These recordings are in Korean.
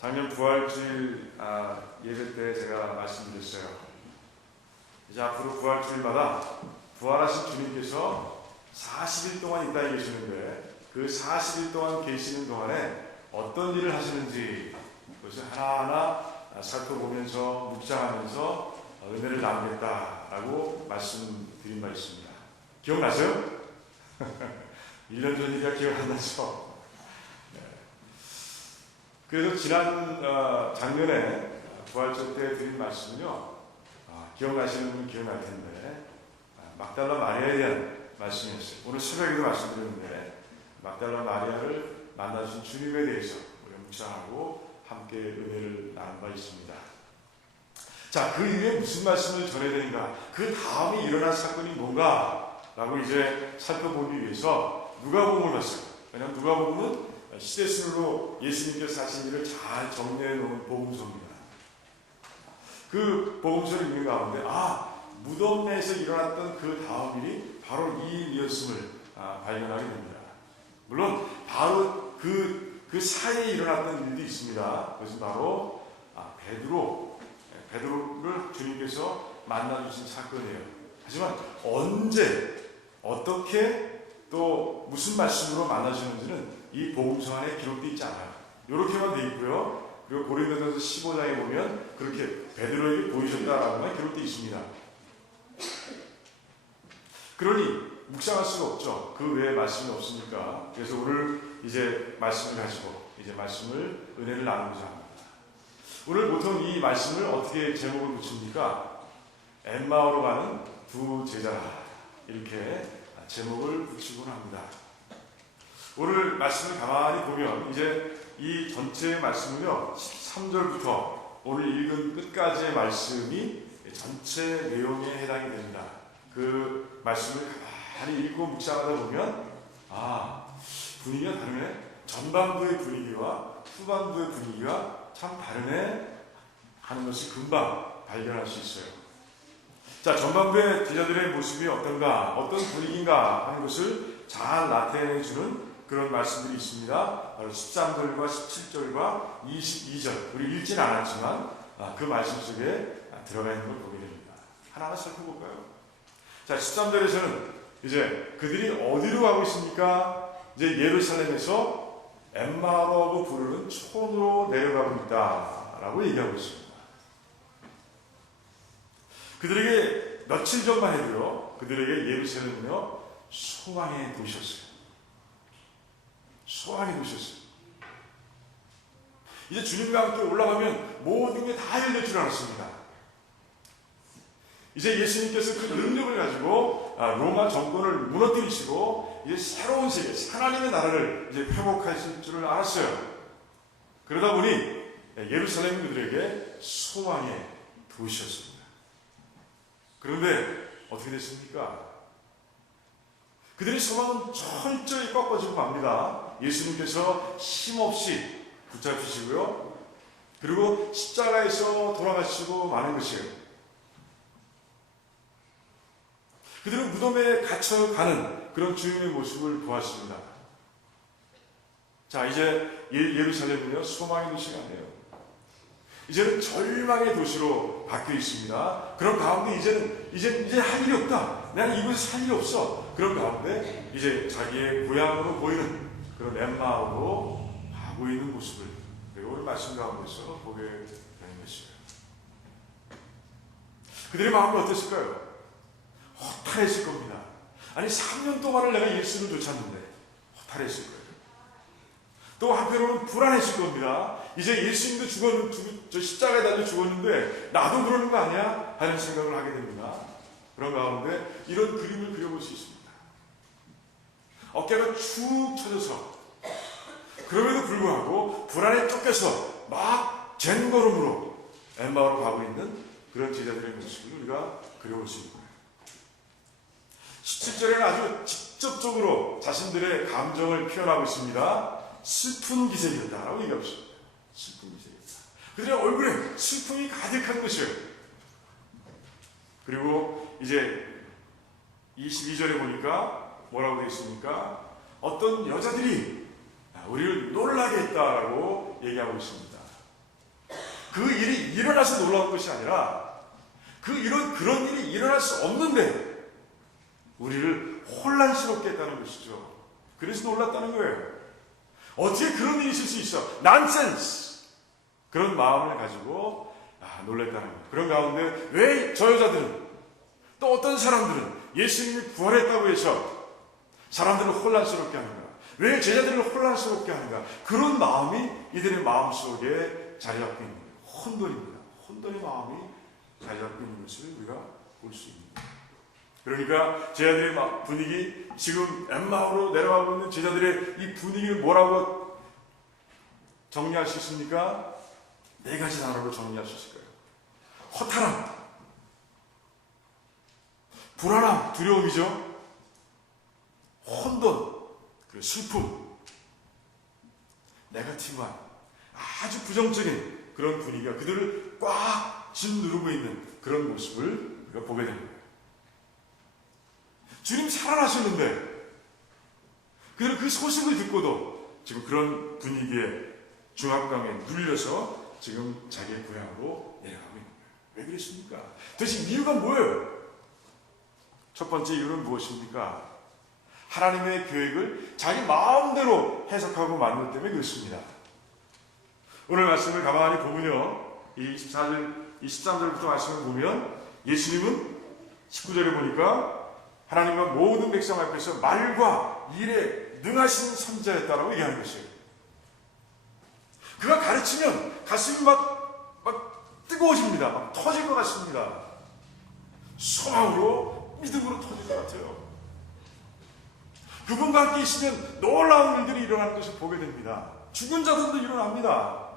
작년 부활주일 예배 때 제가 말씀드렸어요. 이제 앞으로 부활주일마다 부활하신 주님께서 40일 동안 이 땅에 계시는데 그 40일 동안 계시는 동안에 어떤 일을 하시는지 그것을 하나하나 살펴보면서 묵상하면서 은혜를 나누겠다라고 말씀드린 바 있습니다. 기억나세요? 1년 전 일이라 기억 안 나죠? 그래서 지난 작년에 부활절 때 드린 말씀은요, 기억나시는 분은 기억날 텐데 막달라 마리아에 대한 말씀이었어요. 오늘 새벽에도 말씀드렸는데 막달라 마리아를 만나주신 주님에 대해서 우리가 묵상하고 함께 은혜를 나눈 바 있습니다. 자, 그 이후에 무슨 말씀을 전해야 되는가? 그 다음에 일어난 사건이 뭔가? 라고 이제 살펴보기 위해서 누가복음을 봤어요. 왜냐하면 누가복음은 시대순으로 예수님께서 하신 일을 잘 정리해 놓은 복음서입니다. 그 복음서를 읽는 가운데 무덤 내에서 일어났던 그 다음 일이 바로 이 일이었음을 발견하게 됩니다. 물론 바로 그 사이에 일어났던 일도 있습니다. 그것은 바로 베드로를 주님께서 만나주신 사건이에요. 하지만 언제 어떻게 또 무슨 말씀으로 만나주는지는 이 복음서 안에 기록되어 있지 않아요. 이렇게만 되어 있고요. 그리고 고린도전서 15장에 보면 그렇게 베드로에게 보이셨다라고만 기록되어 있습니다. 그러니 묵상할 수가 없죠. 그 외에 말씀이 없으니까. 그래서 오늘 이제 말씀을 가지고 이제 말씀을 은혜를 나누고자 합니다. 오늘 보통 이 말씀을 어떻게 제목을 붙입니까? 엠마오로 가는 두 제자라 이렇게 제목을 붙이곤 합니다. 오늘 말씀을 가만히 보면 이제 이 전체 말씀은요 13절부터 오늘 읽은 끝까지의 말씀이 전체 내용에 해당이 됩니다. 그 말씀을 가만히 읽고 묵상하다 보면 분위기가 다르네. 전반부의 분위기와 후반부의 분위기가 참 다르네 하는 것을 금방 발견할 수 있어요. 자, 전반부의 제자들의 모습이 어떤가, 어떤 분위기인가 하는 것을 잘 나타내주는 그런 말씀들이 있습니다. 바로 13절과 17절과 22절. 우리 읽지는 않았지만 그 말씀 속에 들어가 있는 걸 보게 됩니다. 하나하나 살펴볼까요? 자, 13절에서는 이제 그들이 어디로 가고 있습니까? 이제 예루살렘에서 엠마오라고 부르는 촌으로 내려가고 있다라고 얘기하고 있습니다. 그들에게 며칠 전만 해도요, 그들에게 예루살렘은요 소망의 도시였어요. 소망의 도시였어요. 이제 주님과 함께 올라가면 모든 게 다 열릴 줄 알았습니다. 이제 예수님께서 그 능력을 가지고 로마 정권을 무너뜨리시고 이제 새로운 세계, 하나님의 나라를 이제 회복하실 줄을 알았어요. 그러다 보니 예루살렘은 그들에게 소망의 도시였습니다. 그런데 어떻게 됐습니까? 그들의 소망은 철저히 꺾어지고 맙니다. 예수님께서 힘없이 붙잡히시고요. 그리고 십자가에서 돌아가시고 마는 것이에요. 그들은 무덤에 갇혀가는 그런 주님의 모습을 보았습니다. 자, 이제 예루살렘은요 소망의 도시가 아니에요. 이제는 절망의 도시로 바뀌어 있습니다. 그런 가운데 이제 할 일이 없다. 내가 이곳에 살 일이 없어. 그런 가운데 이제 자기의 고향으로 보이는 그런 엠마오로 가고 있는 모습을 오늘 말씀 가운데서 보게 되는 것이에요. 그들의 마음이 어땠을까요? 허탈했을 겁니다. 아니 3년 동안을 내가 예수를 쫓았는데 허탈했을 거예요. 또 한편으로는 불안했을 겁니다. 이제 예수님도 저 십자가에 달려 죽었는데 나도 그러는 거 아니야? 하는 생각을 하게 됩니다. 그런 가운데 이런 그림을 그려볼 수 있습니다. 어깨가 축 처져서 그럼에도 불구하고 불안에 쫓겨서 막 젠걸음으로 엠마오로 가고 있는 그런 제자들의 모습을 우리가 그려볼 수 있는 거예요. 17절에는 아주 직접적으로 자신들의 감정을 표현하고 있습니다. 슬픈 기색이었다라고 얘기하고 있습니다. 슬픈 기색이었다. 그들의 얼굴에 슬픔이 가득한 것이에요. 그리고 이제 22절에 보니까 뭐라고 되어 있습니까? 어떤 여자들이 우리를 놀라게 했다라고 얘기하고 있습니다. 그 일이 일어나서 놀라운 것이 아니라 그런 일이 일어날 수 없는데 우리를 혼란스럽게 했다는 것이죠. 그래서 놀랐다는 거예요. 어떻게 그런 일이 있을 수 있어? 난센스! 그런 마음을 가지고 놀랬다는 거예요. 그런 가운데 왜 저 여자들은 또 어떤 사람들은 예수님이 부활했다고 해서 사람들을 혼란스럽게 하는가? 왜 제자들을 혼란스럽게 하는가? 그런 마음이 이들의 마음속에 자리 잡고 있는 거예요. 혼돈입니다. 혼돈의 마음이 자리 잡고 있는 것을 우리가 볼 수 있는 거예요. 그러니까 제자들의 분위기, 지금 엠마오로 내려가고 있는 제자들의 이 분위기를 뭐라고 정리할 수 있습니까? 네 가지 단어로 정리할 수 있을 거예요. 허탈함, 불안함, 두려움이죠. 혼돈, 그리고 슬픔, 네거티브한 아주 부정적인 그런 분위기가 그들을 꽉 짓누르고 있는 그런 모습을 우리가 보게 됩니다. 주님 살아나셨는데 그들은 그 소식을 듣고도 지금 그런 분위기에 중압감에 눌려서 지금 자기의 고향으로 내려가고 있는 거예요. 왜 그랬습니까? 도대체 이유가 뭐예요? 첫 번째 이유는 무엇입니까? 하나님의 계획을 자기 마음대로 해석하고 만들기 때문에 그렇습니다. 오늘 말씀을 가만히 보면요, 이 13절부터 말씀을 보면 예수님은 19절에 보니까 하나님과 모든 백성 앞에서 말과 일에 능하신 선지자였다라고 얘기하는 것이에요. 그가 가르치면 가슴이 막 뜨거워집니다. 막 터질 것 같습니다. 소망으로, 믿음으로 터질 것 같아요. 그분과 함께 있으면 놀라운 일들이 일어나는 것을 보게 됩니다. 죽은 자들도 일어납니다.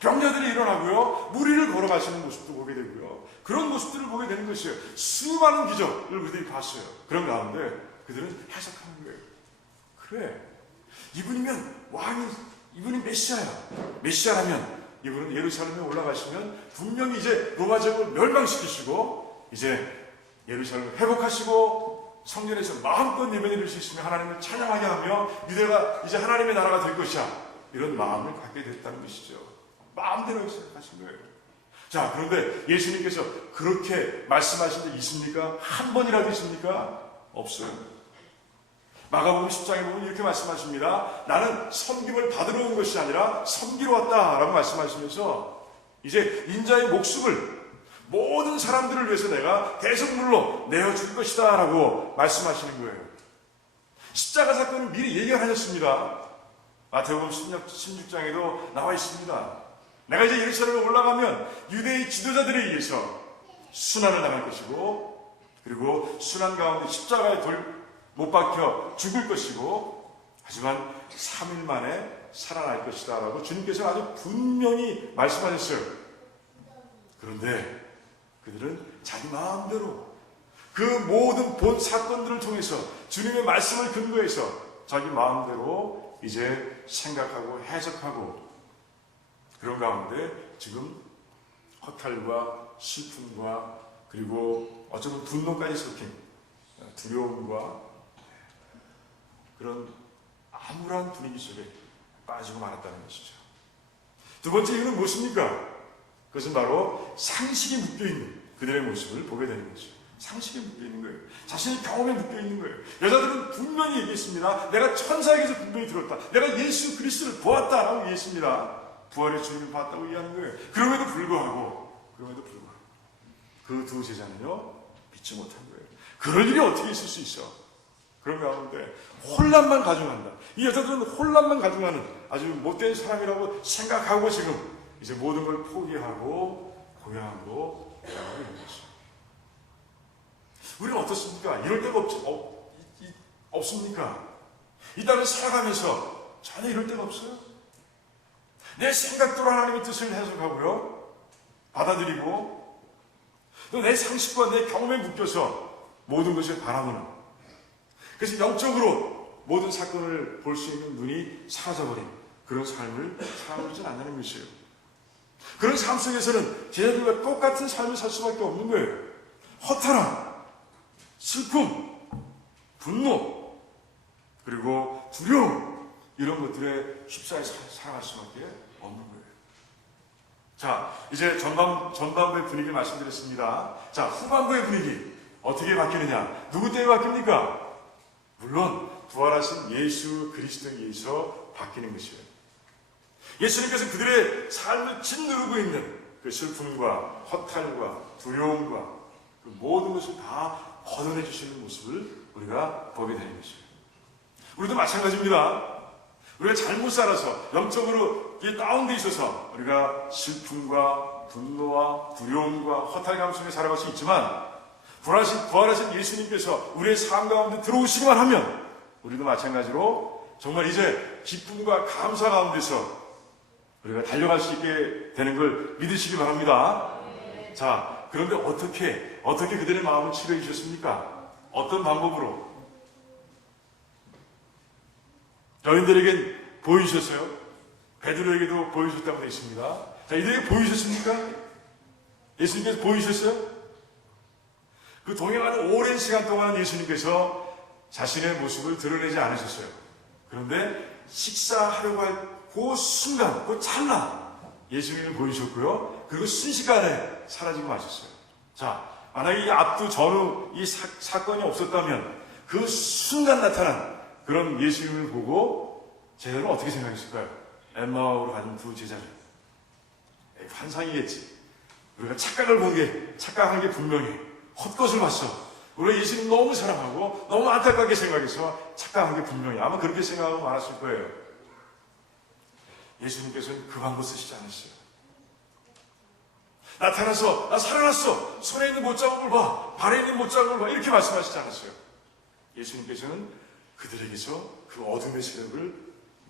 병자들이 일어나고요, 무리를 걸어가시는 모습도 보게 되고요, 그런 모습들을 보게 되는 것이에요. 수많은 기적을 그들이 봤어요. 그런 가운데 그들은 해석하는 거예요. 그래, 이분이면 왕이, 이분이 메시아라면 이분은 예루살렘에 올라가시면 분명히 이제 로마 제국을 멸망시키시고 이제 예루살렘을 회복하시고 성전에서 마음껏 예배 드릴 수 있으며 하나님을 찬양하게 하며 유대가 이제 하나님의 나라가 될 것이야, 이런 마음을 갖게 됐다는 것이죠. 마음대로 생각하신 거예요. 자, 그런데 예수님께서 그렇게 말씀하신 적 있습니까? 한 번이라도 있습니까? 없어요. 마가복음 10장에 보면 이렇게 말씀하십니다. 나는 섬김을 받으러 온 것이 아니라 섬기러 왔다라고 말씀하시면서 이제 인자의 목숨을 모든 사람들을 위해서 내가 대속물로 내어줄 것이다 라고 말씀하시는 거예요. 십자가 사건을 미리 얘기하셨습니다. 마태복음 16장에도 나와 있습니다. 내가 이제 예루살렘에 올라가면 유대의 지도자들에 의해서 순환을 당할 것이고, 그리고 순환 가운데 십자가에 못 박혀 죽을 것이고, 하지만 3일 만에 살아날 것이다 라고 주님께서 아주 분명히 말씀하셨어요. 그런데 그들은 자기 마음대로 그 모든 본 사건들을 통해서 주님의 말씀을 근거해서 자기 마음대로 이제 생각하고 해석하고, 그런 가운데 지금 허탈과 슬픔과 그리고 어쩌면 분노까지 섞인 두려움과 그런 암울한 분위기 속에 빠지고 말았다는 것이죠. 두 번째 이유는 무엇입니까? 그것은 바로 상식이 묶여있는 그들의 모습을 보게 되는 것이죠. 상식에 묶여있는 거예요. 자신의 경험에 묶여있는 거예요. 여자들은 분명히 얘기했습니다. 내가 천사에게서 분명히 들었다. 내가 예수 그리스도를 보았다라고 얘기했습니다. 부활의 주님을 봤다고 얘기하는 거예요. 그럼에도 불구하고 그 두 제자는요, 믿지 못한 거예요. 그럴 일이 어떻게 있을 수 있어? 그런 가운데 혼란만 가중한다. 이 여자들은 혼란만 가중하는 아주 못된 사람이라고 생각하고 지금 이제 모든 걸 포기하고 고향으로 돌아가고 있는 것이죠. 우리는 어떻습니까? 이럴 때가 없습니까? 이 땅을 살아가면서 전혀 이럴 때가 없어요. 내 생각대로 하나님의 뜻을 해석하고요, 받아들이고, 또 내 상식과 내 경험에 묶여서 모든 것을 바라보는, 그래서 영적으로 모든 사건을 볼 수 있는 눈이 사라져버린 그런 삶을 살아가고 있지 않는 것이에요. 그런 삶 속에서는 제자들과 똑같은 삶을 살 수밖에 없는 거예요. 허탈함, 슬픔, 분노, 그리고 두려움, 이런 것들에 휩싸여 살아갈 수밖에 없는 거예요. 자, 이제 전반부의 분위기를 말씀드렸습니다. 자, 후반부의 분위기 어떻게 바뀌느냐? 누구 때문에 바뀝니까? 물론 부활하신 예수 그리스도에 의해서 바뀌는 것이에요. 예수님께서 그들의 삶을 짓누르고 있는 그 슬픔과 허탈과 두려움과 그 모든 것을 다 걷어내 주시는 모습을 우리가 보게 되는 것이에요. 우리도 마찬가지입니다. 우리가 잘못 살아서 영적으로 다운돼 있어서 우리가 슬픔과 분노와 두려움과 허탈감 속에 살아갈 수 있지만 부활하신 예수님께서 우리의 삶 가운데 들어오시기만 하면 우리도 마찬가지로 정말 이제 기쁨과 감사 가운데서 우리가 달려갈 수 있게 되는 걸 믿으시기 바랍니다. 자, 그런데 어떻게 그들의 마음을 치료해 주셨습니까? 어떤 방법으로? 여인들에겐 보이셨어요? 베드로에게도 보이셨다고 되어 있습니다. 자, 이들에게 보이셨습니까? 예수님께서 보이셨어요? 그 동행하는 오랜 시간 동안 예수님께서 자신의 모습을 드러내지 않으셨어요. 그런데 식사하려고 할 그 순간, 그 찰나 예수님을 보이셨고요. 그리고 순식간에 사라지고 마셨어요. 자, 만약에 이 앞두 전후 이 사건이 없었다면 그 순간 나타난 그런 예수님을 보고 제자들은 어떻게 생각했을까요? 엠마오로 가는 두 제자들. 환상이겠지. 우리가 착각한 게 분명해. 헛것을 봤어. 우리가 예수님 너무 사랑하고 너무 안타깝게 생각해서 착각한 게 분명해. 아마 그렇게 생각하고 많았을 거예요. 예수님께서는 그 방법 쓰시지 않으셨어요. 나타나서 나 살아났어. 손에 있는 못자국을 봐. 발에 있는 못자국을 봐. 이렇게 말씀하시지 않았어요. 예수님께서는 그들에게서 그 어둠의 세력을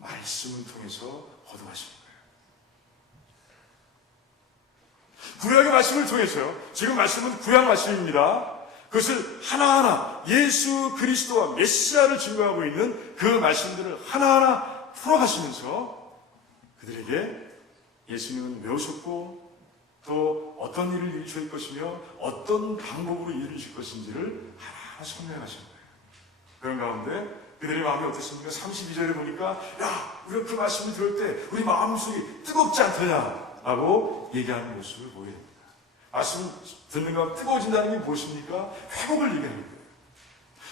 말씀을 통해서 거두하신 거예요. 구약의 말씀을 통해서요. 지금 말씀은 구약 말씀입니다. 그것을 하나하나 예수 그리스도와 메시아를 증거하고 있는 그 말씀들을 하나하나 풀어가시면서 그들에게 예수님은 왜 오셨고 또 어떤 일을 이루실 것이며 어떤 방법으로 이루실 것인지를 하나하나 설명하신 거예요. 그런 가운데 그들의 마음이 어떻습니까? 32절에 보니까 야, 우리가 그 말씀을 들을 때 우리 마음속이 뜨겁지 않더냐 라고 얘기하는 모습을 보여야 됩니다. 말씀 듣는 거 뜨거워진다는 게 무엇입니까? 회복을 얘기하는 거예요.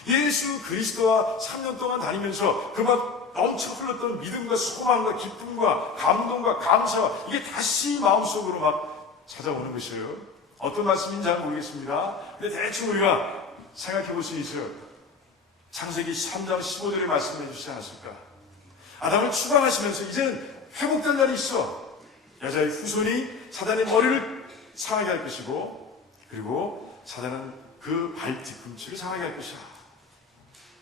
예수 그리스도와 3년 동안 다니면서 그 막 넘쳐 흘렀던 믿음과 소망과 기쁨과 감동과 감사가 이게 다시 마음속으로 막 찾아오는 것이에요. 어떤 말씀인지 잘 모르겠습니다. 근데 대충 우리가 생각해 볼 수 있어요. 창세기 3장 15절에 말씀해 주시지 않았을까? 아담을 추방하시면서 이제는 회복된 날이 있어. 여자의 후손이 사단의 머리를 상하게 할 것이고 그리고 사단은 그 발 뒤꿈치를 상하게 할 것이야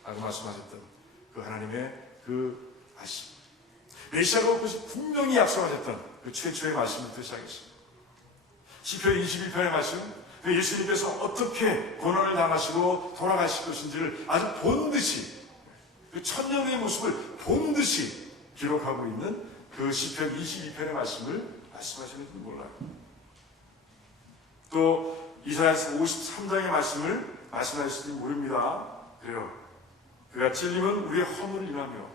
라고 말씀하셨던 그 하나님의 그 말씀, 메시아로 분명히 약속하셨던 그 최초의 말씀부터 시작했습니다. 시편 21편의 말씀, 그 예수님께서 어떻게 고난을 당하시고 돌아가실 것인지를 아주 본듯이 그 천년의 모습을 본듯이 기록하고 있는 그 시편 22편의 말씀을 말씀하시는지 몰라요. 또 이사야서 53장의 말씀을 말씀하실지 모릅니다. 그래요. 그가 찔림은 우리의 허물을 인하며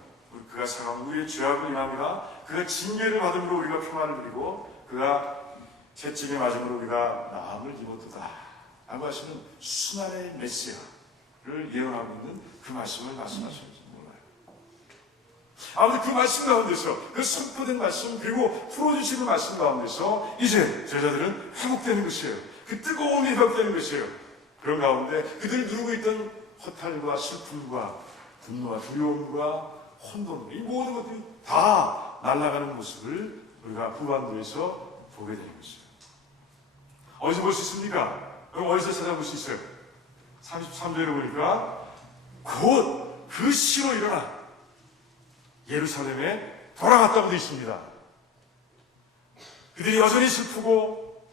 그가 상함은 우리의 죄악을 인하며 그가 징계를 받음으로 우리가 평안을 누리고 그가 채찍에 맞음으로 우리가 나음을 입었도다 라고 하시는 순환의 메시아를 예언하고 있는 그 말씀을 말씀하시는지 몰라요. 아무튼 그 말씀 가운데서 그 선포된 말씀 그리고 풀어주시는 말씀 가운데서 이제 제자들은 회복되는 것이에요. 그 뜨거움이 회복되는 것이에요. 그런 가운데 그들이 누르고 있던 허탈과 슬픔과 분노와 두려움과 혼돈, 이 모든 것들이 다 날아가는 모습을 우리가 후반부에서 보게 되는 것이에요. 어디서 볼 수 있습니까? 그럼 어디서 찾아볼 수 있어요? 33절에 보니까 곧 그 시로 일어나 예루살렘에 돌아갔다고 되어 있습니다. 그들이 여전히 슬프고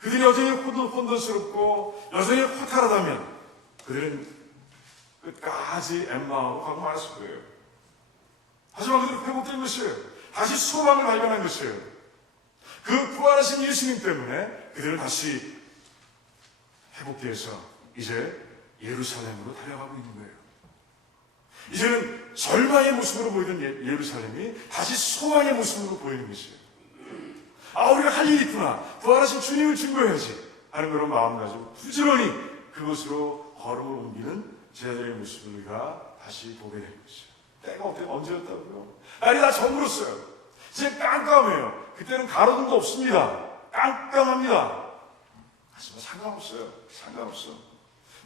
그들이 여전히 혼돈스럽고 여전히 허탈하다면 그들은 끝까지 엠마오로 가고 말았을 거예요. 하지만 그들은 회복된 것이에요. 다시 소망을 발견한 것이에요. 그 부활하신 예수님 때문에 그들은 다시 회복되어서 이제 예루살렘으로 달려가고 있는 거예요. 이제는 절망의 모습으로 보이던 예루살렘이 다시 소망의 모습으로 보이는 것이에요. 우리가 할 일이 있구나. 부활하신 주님을 증거해야지 하는 그런 마음 가지고 부지런히 그곳으로 걸음을 옮기는 제자들의 모습을 우리가 다시 보게 된 것이죠. 때가 언제였다고요? 날이 다 저물었어요. 이제 깜깜해요. 그때는 가로등도 없습니다. 깜깜합니다. 하지만 상관없어요.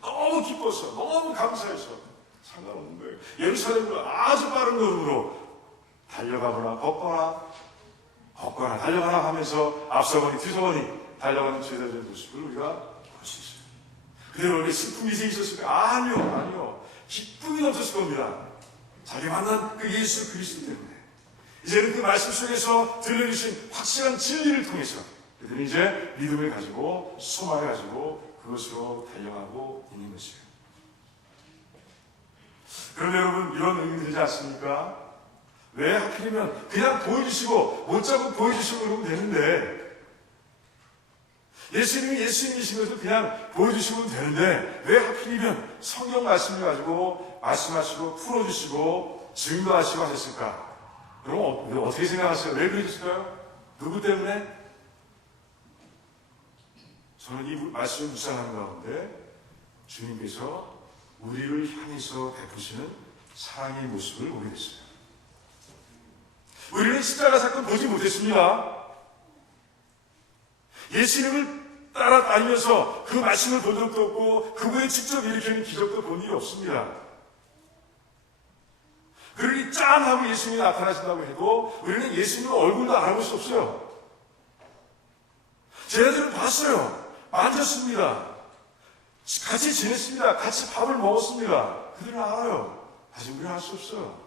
너무 기뻐서, 너무 감사해서 상관없는 거예요. 예루살렘으로 아주 빠른 걸음으로 달려가거나 걷거나 달려가나 하면서 앞서거니 뒤서거니 달려가는 제자들의 모습을 우리가 볼 수 있어요. 그대로 우리 슬픔이 있었을까요? 아니요. 기쁨이 넘쳤을 겁니다. 자기 만난 그 예수 그리스도 때문에. 이제는 그 말씀 속에서 들려주신 확실한 진리를 통해서 그들은 이제 믿음을 가지고 소망을 가지고 그것으로 달려가고 있는 것이에요. 그런데 여러분, 이런 의미 들지 않습니까? 왜 하필이면 그냥 보여주시고 못 잡고 보여주시고 그러면 되는데, 예수님이 예수님이신 것을 그냥 보여주시면 되는데 왜 하필이면 성경 말씀을 가지고 말씀하시고 풀어주시고 증거하시고 하셨을까? 그럼 어떻게 생각하세요? 왜 그러셨을까요? 누구 때문에? 저는 이 말씀을 묵상하는 가운데 주님께서 우리를 향해서 베푸시는 사랑의 모습을 보게 됐어요. 우리는 십자가 사건 보지 못했습니다. 예수님을 따라다니면서 그 말씀을 본 적도 없고 그분이 직접 일으키는 기적도 본 일이 없습니다. 그러니 짠 하고 예수님이 나타나신다고 해도 우리는 예수님 얼굴도 알아볼 수 없어요. 제자들은 봤어요. 만졌습니다. 같이 지냈습니다. 같이 밥을 먹었습니다. 그들은 알아요. 하지만 우리는 알 수 없어요.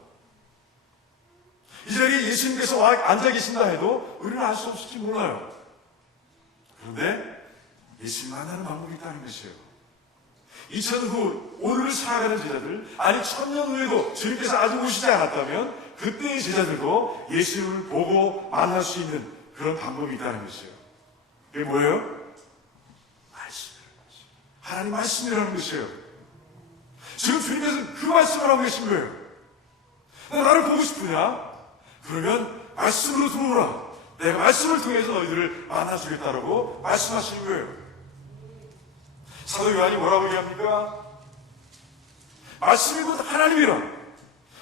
이 자리에 예수님께서 앉아 계신다 해도 우리는 알 수 없을지 몰라요. 그런데 예수님 만나는 방법이 있다는 것이에요. 2000년 후 오늘을 살아가는 제자들, 아니 1000년 후에도 주님께서 아직 오시지 않았다면 그때의 제자들도 예수님을 보고 만날 수 있는 그런 방법이 있다는 것이에요. 그게 뭐예요? 말씀이라는 것이에요. 하나님 말씀이라는 것이에요. 지금 주님께서 그 말씀을 하고 계신 거예요. 나를 보고 싶으냐? 그러면 말씀으로 들어오라. 내가 말씀을 통해서 너희들을 만나주겠다라고 말씀하시는 거예요. 사도 요한이 뭐라고 얘기합니까? 말씀이 곧 하나님이라,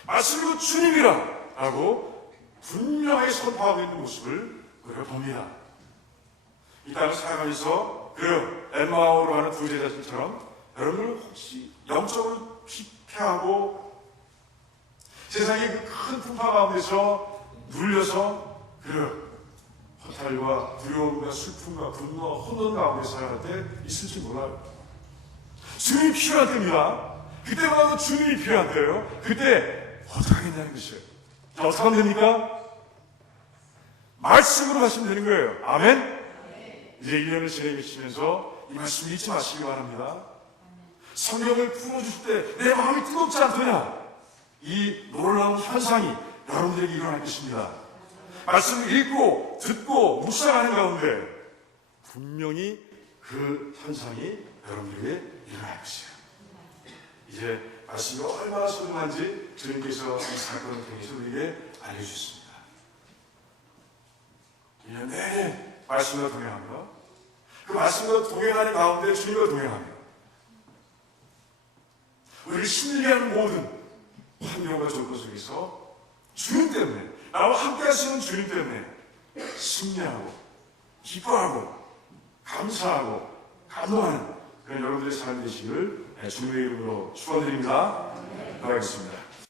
말씀이 곧 주님이라 라고 분명하게 선포하고 있는 모습을 우리가 봅니다. 이 땅을 살아가면서 그 엠마오로 하는 두 제자들처럼 여러분을 혹시 영적으로 피폐하고 세상의 그 큰 풍파 가운데서 눌려서 그 허탈과 두려움과 슬픔과 분노와 혼돈 가운데 살아갈 때 있을지 몰라요. 주님이 필요한 때입니다. 그때마다 주님이 필요한 때예요. 그때 어떻게 하겠냐는 것이에요. 자, 어떻게 하면 됩니까? 말씀으로 하시면 되는 거예요. 아멘? 이제 1년을 지내시면서 이 말씀 잊지 마시기 바랍니다. 성경을 풀어주실 때 내 마음이 뜨겁지 않더냐? 이 놀라운 현상이 여러분들에게 일어날 것입니다. 말씀을 읽고 듣고 묵상하는 가운데 분명히 그 현상이 여러분들에게 일어날 것이에요. 이제 말씀이 얼마나 소중한지 주님께서 이 사건을 통해서 우리에게 알려주셨습니다. 1년 내내 말씀과 동행합니다. 그 말씀과 동행하는 가운데 주님과 동행합니다. 우리를 힘들게 하는 모든 환경과 조건 속에서 주님 때문에, 나와 함께 하시는 주님 때문에 승리하고 기뻐하고 감사하고 감동하는 그런 여러분들의 삶이 되시기를 주님의 이름으로 축원드립니다. 기도하겠습니다.